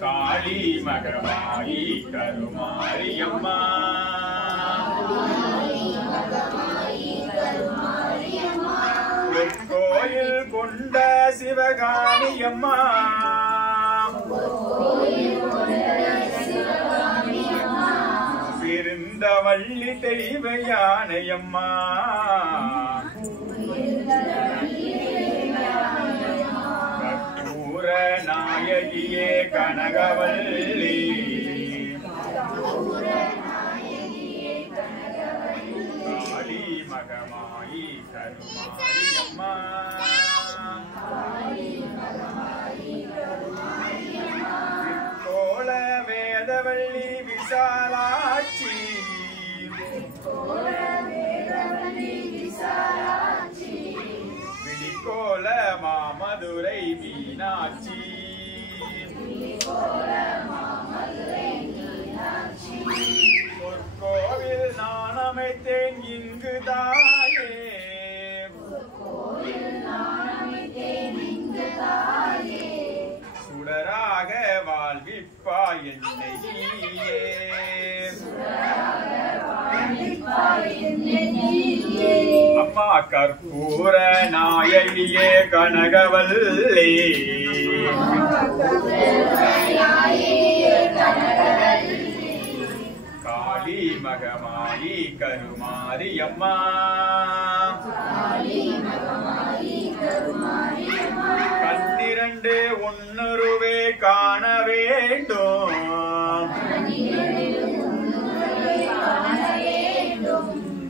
காளி மகமாயி கருமாரியம்மா கோயில் கொண்ட சிவகாமியம்மா பிறந்த வள்ளி தெய்வ யானையம்மா கற்பூர நாயகியே கனகவல்லி காளி மகமாயி கருமாரியம்மா கோல வேதவள்ளி விசாலாட்சி விழிக்கோல மாமதுரை மீனாட்சி பொற்கோவில் நான் அமைத்தேன் இங்கு தாயே சுடராக வாழ்விப்பாய் என்னை நீயே அம்மா கற்பூர நாயகியே கனகவல்லி காளி மகமாயி கருமாரியம்மா கண்ணிரண்டு உன்னுருவே காண வேண்டும்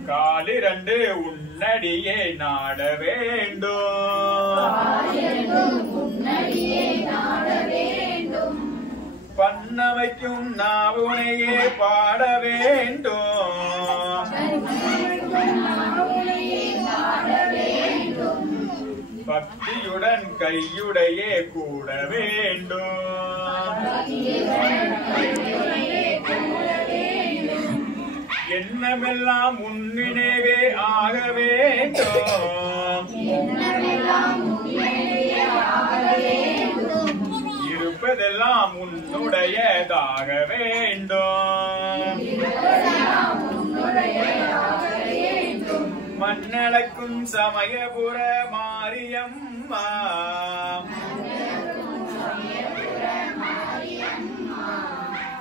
காலிரண்டு உன்னடியே நாட வேண்டும் பண்ணமைக்கும் நாவுனையே பாட வேண்டும் பக்தியுடன் கையுடையே கூட வேண்டும் எண்ணமெல்லாம் உன்னினவே ஆக வேண்டும் இருப்பதெல்லாம் உன்னுடையதாக வேண்டும் மண்ணளக்கும் சமயபுர மாரியம்மா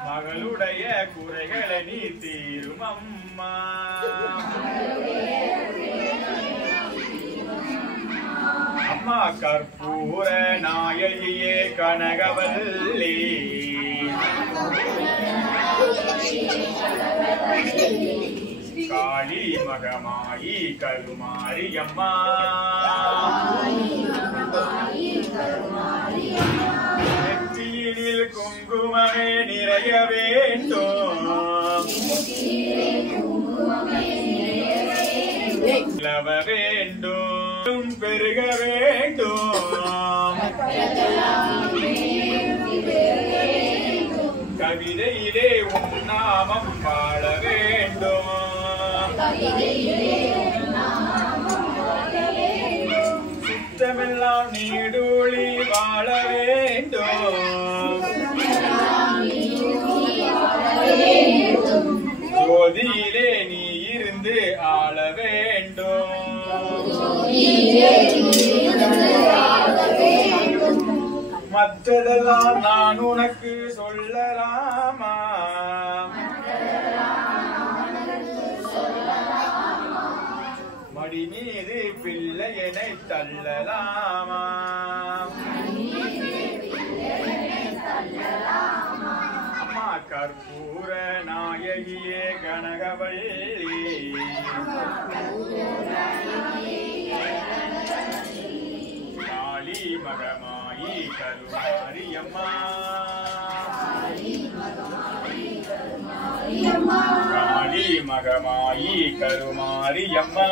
மகளுடைய குறைகளை நீ தீரும் அம்மா அம்மா கற்பூர நாயகியே கனகவல்லி காளி மகமாயி கருமாரியம்மா நெற்றியினில் குங்குமமே நிறைய வேண்டும் லவ வேண்டும் பெருக வேண்டும் கவிதையிலே உன்னாமம் வாழ வேண்டும் சுத்தமெல்லாம் நீடூழி வாழ வேண்டும் ஜோதியிலே நீ இருந்து ஆள வேண்டும் மற்றதெல்லாம் நான் உனக்கு சொல்லலாமா மடி மீது பிள்ளையனை தள்ளலாமா அம்மா கற்பூர நாயகியே கனகவல்லி காளி மகமாயி கருமாரியம்மா காளி மகமாயி கருமாரியம்மா